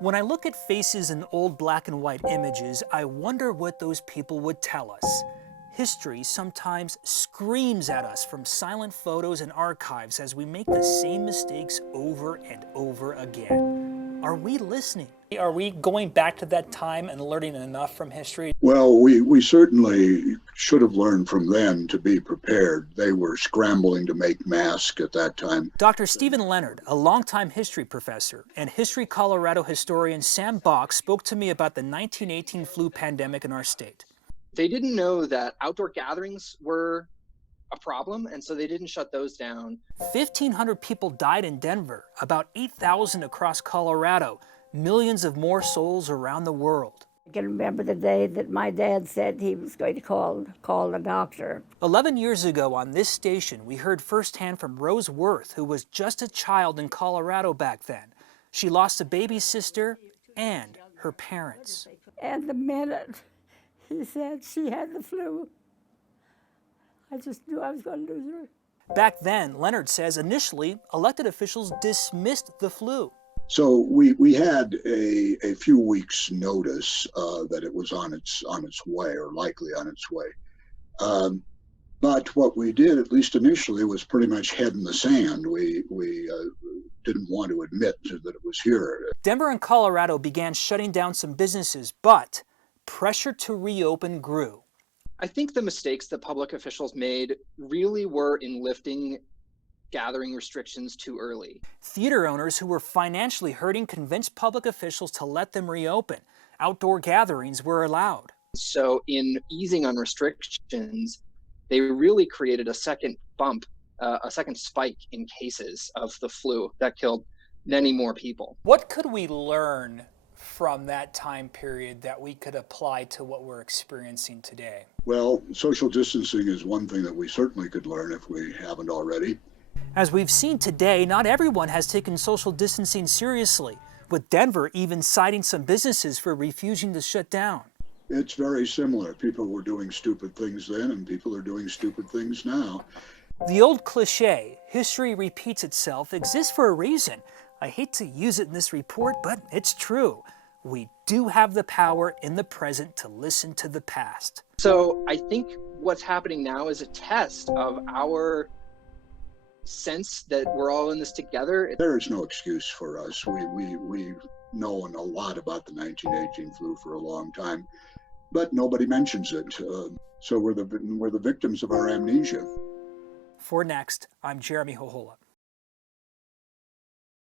When I look at faces in old black and white images, I wonder what those people would tell us. History sometimes screams at us from silent photos and archives as we make the same mistakes over and over again. Are we listening? Are we going back to that time and learning enough from history? Well, we certainly should have learned from them to be prepared. They were scrambling to make masks at that time. Dr. Stephen Leonard, a longtime history professor, and History Colorado historian Sam Bach spoke to me about the 1918 flu pandemic in our state. They didn't know that outdoor gatherings were a problem, and so they didn't shut those down. 1,500 people died in Denver, about 8,000 across Colorado, millions of more souls around the world. I can remember the day that my dad said he was going to call the doctor. 11 years ago on this station, we heard firsthand from Rose Worth, who was just a child in Colorado back then. She lost a baby sister and her parents. And the minute he said she had the flu, I just knew I was going to lose her. Back then, Leonard says initially elected officials dismissed the flu. So we had a few weeks' notice that it was on its way, or likely on its way. But what we did, at least initially, was pretty much head in the sand. We didn't want to admit that it was here. Denver and Colorado began shutting down some businesses, but pressure to reopen grew. I think the mistakes that public officials made really were in lifting gathering restrictions too early. Theater owners who were financially hurting convinced public officials to let them reopen. Outdoor gatherings were allowed. So in easing on restrictions, they really created a second bump, a second spike in cases of the flu that killed many more people. What could we learn from that time period that we could apply to what we're experiencing today? Well, social distancing is one thing that we certainly could learn if we haven't already. As we've seen today, not everyone has taken social distancing seriously, with Denver even citing some businesses for refusing to shut down. It's very similar. People were doing stupid things then, and people are doing stupid things now. The old cliche, history repeats itself, exists for a reason. I hate to use it in this report, but it's true. We do have the power in the present to listen to the past. So I think what's happening now is a test of our sense that we're all in this together. There is no excuse for us. We've known a lot about the 1918 flu for a long time, but nobody mentions it. So we're the victims of our amnesia. For Next, I'm Jeremy Hohola.